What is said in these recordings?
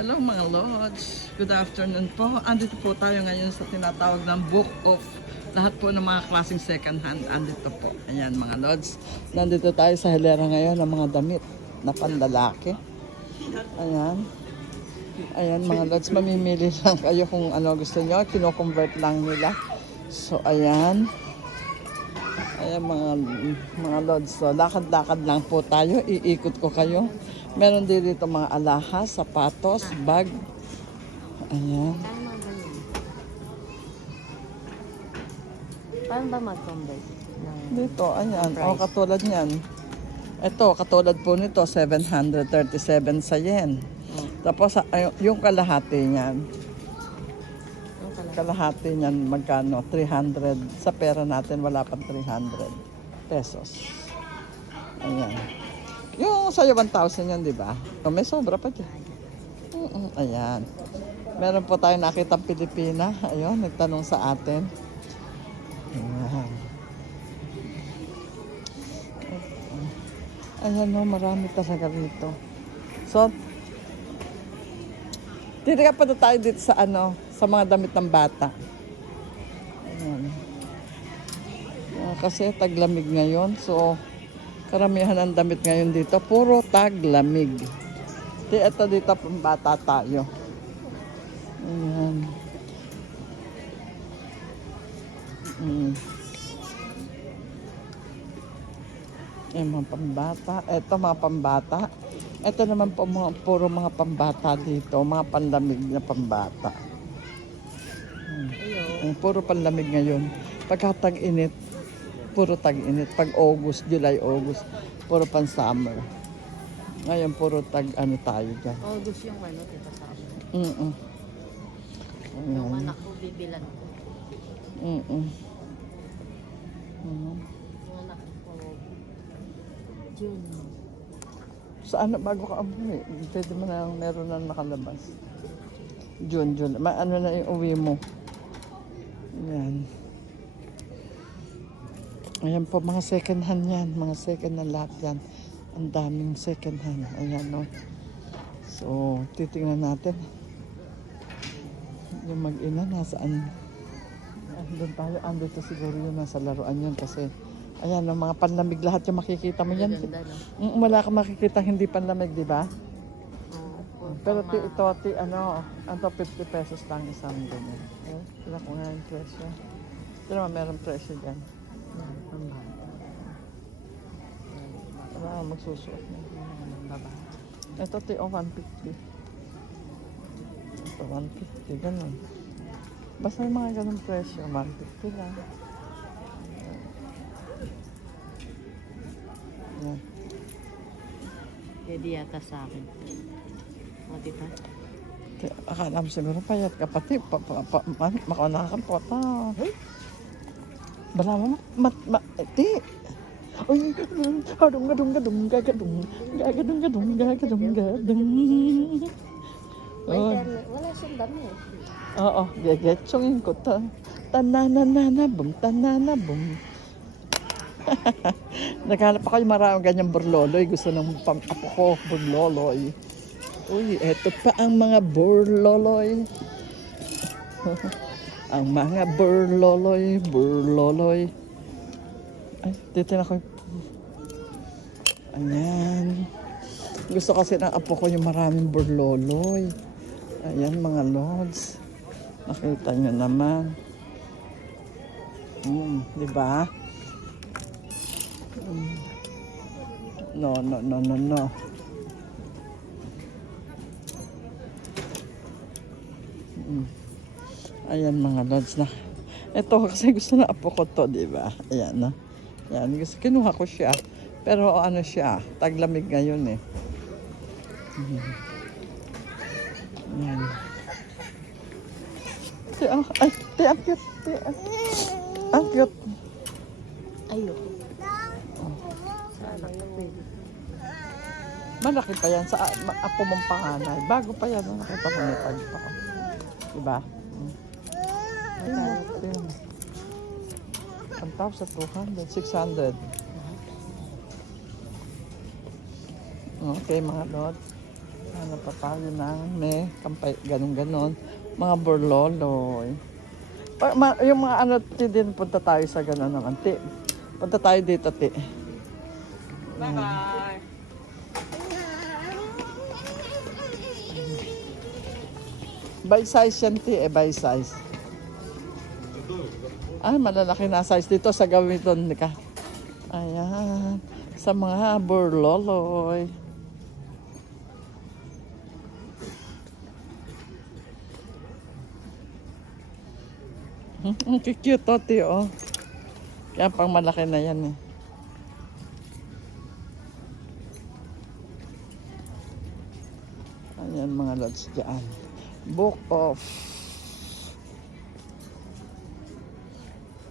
Hello mga Lods, good afternoon po. Andito po tayo ngayon sa tinatawag ng Book of lahat po ng mga klaseng second hand. Andito po, ayan mga Lods. Nandito tayo sa hilera ngayon ng mga damit na panlalaki. Ayan. Ayan mga Lods, mamimili lang kayo kung ano gusto nyo. Kino-convert lang nila. So ayan. Ayan mga Lods, so lakad-lakad lang po tayo. Iikot ko kayo. Meron din dito mga alahas, sapatos, bag. Ayan. Paano ba mag-convert? Dito, ayan. O, katulad niyan. Ito, katulad po nito, 737 sa yen. Tapos, yung kalahati niyan. Kalahati niyan, magkano? 300. Sa pera natin, wala pang 300 pesos. Ayan. Yung sa'yo 1,000 yan, di ba? O, may sobra pa dyan. Ayan. Meron po tayo nakitang Pilipina. Ayun, nagtanong sa atin. Ayan. Ayan no, marami talaga dito. So, titira pa na tayo dito sa sa mga damit ng bata. Ayan. Kasi taglamig ngayon, so karamihan ng damit ngayon dito, puro taglamig. Ito dito pang bata tayo. Ayan. Ayan mga pambata. Ito mga pambata. Ito naman po puro mga pambata dito. Mga panlamig na pambata. Puro panlamig ngayon. Pagkatag-init, puro tag-init. Pag August, July, August, puro pan-summer. Ngayon, puro tag-ano tayo dyan. August yung diba sa amin? Yung anak ko bibilan ko. Yung anak ko, June. Saan bago ka umuwi? Pwede mo na meron na nakalabas. June. Ano na yung uwi mo? Ayan. Ayan po, mga second hand yan. Mga second hand lahat yan. Ang daming second hand. Ayan, no. So, titingnan natin. Yung mag-ina, nasaan? Doon tayo. Andito siguro yun. Nasa laruan yun kasi ayan, no, mga panlamig lahat yung makikita mo yan. Ganda, no? Wala kang makikita hindi panlamig, di ba? Pero ito, 50 pesos lang isang ganyan. Tila ko nga yung presyo. Ito naman meron presyo dyan. Wala magsusuot na. Ito, 150. Ito, 150. Ganun. Basta yung mga ganun presyo, 150 lang. Yan. Pwede yata sa akin. O, diba? Akala mo siguro payat ka pati. Makauna ka po. Bala mo, ti. Uy, gadung. Wala siyang dami eh. Oo, gagetsongin ko to. Tananabum. Naghanap ako yung maraming ganyang burloloy. Gusto ng apo ko, burloloy. Uy, eto pa ang mga burloloy. Ang mga burloloy. Ay, titin ako. Ayan. Gusto kasi ng apo ko yung maraming burloloy. Ayan mga Lods. Nakita nyo naman. Di ba? No. Ayan mga Lods na. Ito kasi gusto na apo ko to, di ba? Ayan na. Ayan, kinuha ko siya. Pero ano siya, taglamig ngayon eh. Ayan. Ang cute. Ang cute. Ayoko. Sana pwede. Malaki pa yan sa apo mong panganay. Bago pa yan, nakita mo may tag pa. Diba? 1,200, 600. Okay mga Lods. Ano pa tayo ng may kampay, ganun-ganon. Mga burloloy. Yung mga ano, ti din, punta tayo sa gano'n naman, ti. Punta tayo dito, ti. Bye-bye. By size yan, ti, by size. Ay, malalaki na size dito sa gamiton ka. Ayan. Sa mga burloloy. Ang cute to, ti, oh. Kaya pang malaki na yan, eh. Ayan, mga lods dyan. Book of.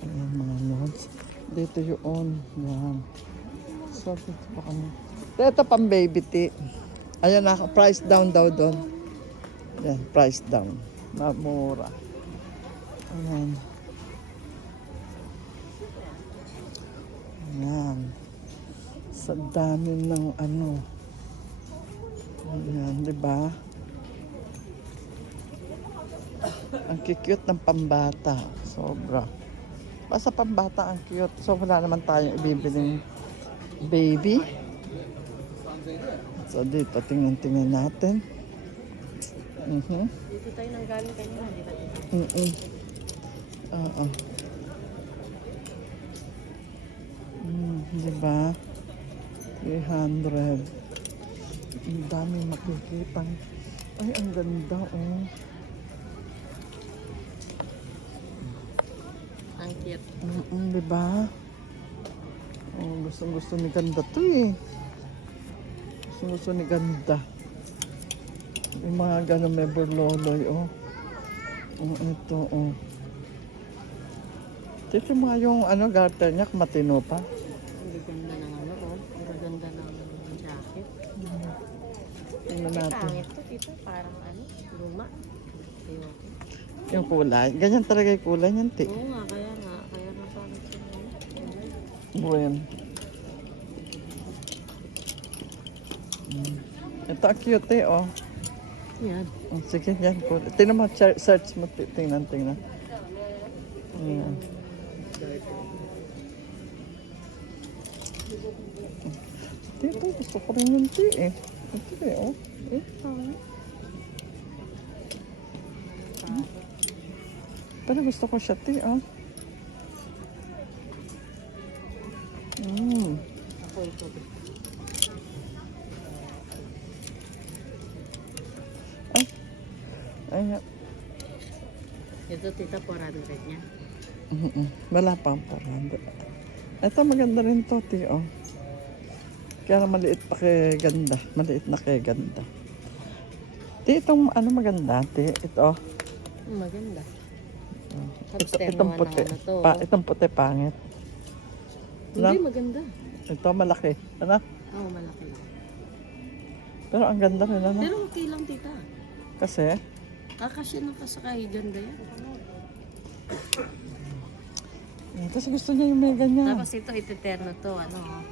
Ayan, mga lods. Dito yun. Yan. So, dito pa kami. Ito pang baby, ti. Ayan na, price down daw doon. Ayan, price down. Mura. Ayan. Ayan. Sa dami ng ano. Ayan, di ba? Ang cute ng pambata. Sobra. Basta pambata ang cute. So, wala naman tayong ibibiling baby. So, dito, tingnan natin. Dito tayo nang galing kanina, di ba? Oo. Diba? 300. Ang dami makikita. Ay, ang ganda, oh. Ang cute. Diba? Oh, gusto ni ganda to, eh. Gusto ni ganda. Yung mga gano'n may burloloy, oh. Oh, ito, oh. Tito mga yung ano, garter niya, matino pa. Ang ganda ng ano, oh. Ang ganda ng jacket. Tingnan natin. Pangit to, tito. Parang ano, luma. Ayoko. Yung kulay. Ganyan talaga yung kulay niyan, ti. Oo nga, kaya nga. Kaya nga pangit siya. Buwan. Ito ang cute, eh, oh. Yan. Oh, sige, yan. Tingnan mo, search mo. Tingnan. Ayan. Ito, gusto ko rin yung ti, eh. Ito, eh, oh. Pero gusto ko siya, ti, oh. Ako ito. Ayan. Ito, tita, 400 niya. Wala pang parang. Ito maganda rin to, ti, oh. Kaya maliit pa kay ganda. Maliit na kay ganda. Ti, itong ano maganda, ti. Ito. Maganda. Itong puti. Itong puti pangit. Hindi, maganda. Ito malaki. Ano? Oo, malaki lang. Pero ang ganda rin, ano? Pero okay lang, tita. Kasi, Kakasya ng kasakay. Ganda yan. tapos gusto niya yung may ganyan. Tapos ito, iteterno to. Ano,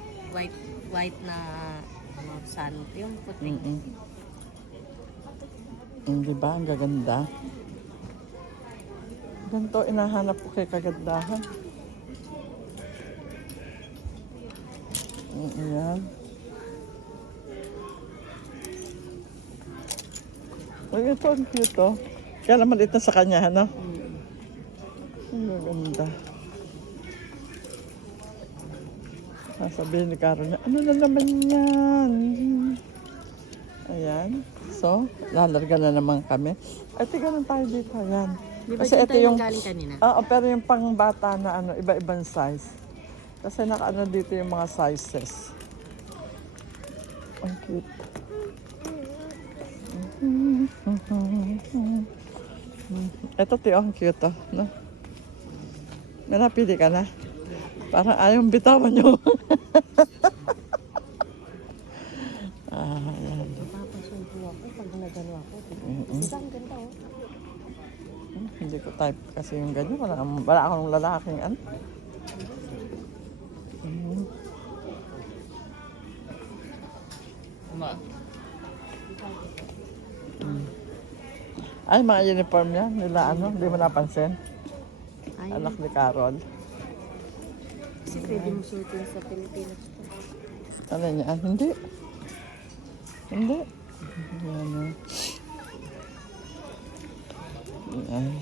white na ano, sun. Yung puting. Diba? Ang gaganda. Ganito, inahanap ko kay kagandahan. Ayan. Ay, ito ang cute, oh. Kaya lang maliit na sa kanya, ano? Ang gaganda. Sasabihin ni Caro niya, ano na naman yan? Ayan. So, lalarga na naman kami. Ay, ganun tayo dito. Ayan. Di ba Kasi dyan ito tayo yung, galing kanina? oo, pero yung pang bata na ano, iba-ibang size. Kasi nakaano dito yung mga sizes. Ang cute. Ito, tiyo, ang cute, oh. No? May napili ka na. Parang ayaw bitawan nyo. Ayan. Papasubo ako pag nagano ako. Diba ang ganda, oh. Hindi ko type kasi yung ganyan. Wala akong lalaking ano. Ay, mga uniform yan. Nila ano, hindi mo napansin. Ay, Anak ni Carol. kasi pwede mo suotin sa Pilipinas. Ano niya? Hindi. Hindi. Yan, oh. Yan.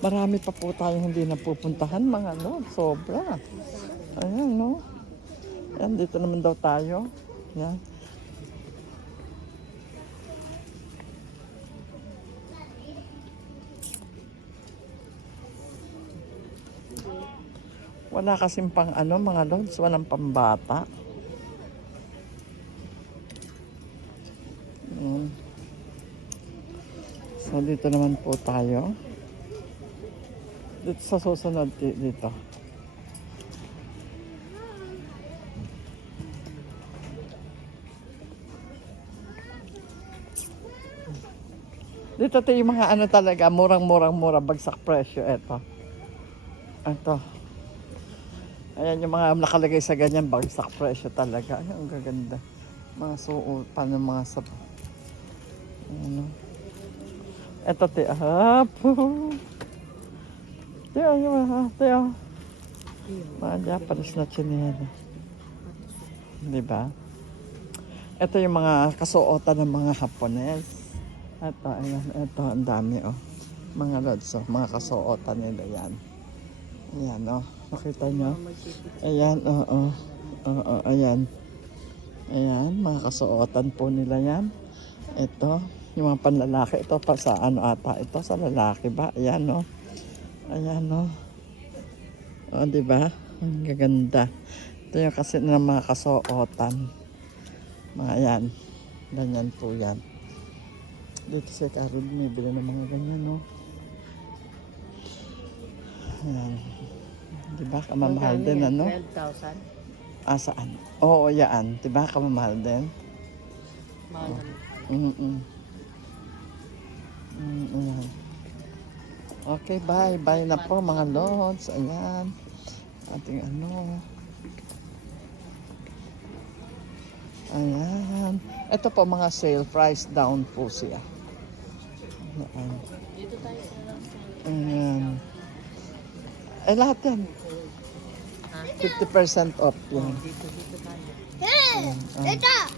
Marami pa po tayong hindi napupuntahan, mga Lord. Sobra. Ayan, no? Yan, dito naman daw tayo. Yan. Wala kasing pang ano, mga Lords. Walang pambata. Yan. So, dito naman po tayo. Dito sa susunod dito. Dito tayo yung mga ano talaga, murang-mura, bagsak presyo. Ito. Ayan yung mga nakalagay sa ganyan, bagsak presyo talaga. Ay, ang gaganda. Mga suotan ng mga sap. Ano. Ito, tiyo. Tiyo, yung mga, tiyo. Mga Japanese na chinela. Diba? Ito yung mga kasuotan ng mga Hapones. Ito, ayan. Ito, ang dami, oh. Mga lods, oh. Mga kasuotan nila yan. Ayan, oh. Nakita nyo? Ayan, oo. Oo, ayan. Ayan, mga kasuotan po nila yan. Ito, yung mga panlalaki. Ito pa sa ano ata. Ito sa lalaki ba? Ayan, oh. Ayan, oh. O, diba? Ang gaganda. Ito yung kasi ng mga kasuotan. Mga yan. Ganyan po yan. Dito si Carol, may bila ng mga ganyan, no? Ayan. Diba? Kamamahal din, ano? 12,000. Ah, saan? Oo, yan. Diba? Kamamahal din. Mahal naman. Ayan. Okay, bye. Bye na po, mga lods. Ayan. Ating ano. Ayan. Ito po mga sale price down po siya. Ayan. Dito tayo sa Ayan. Eh, lahat yan. 50% off yan. dito tayo.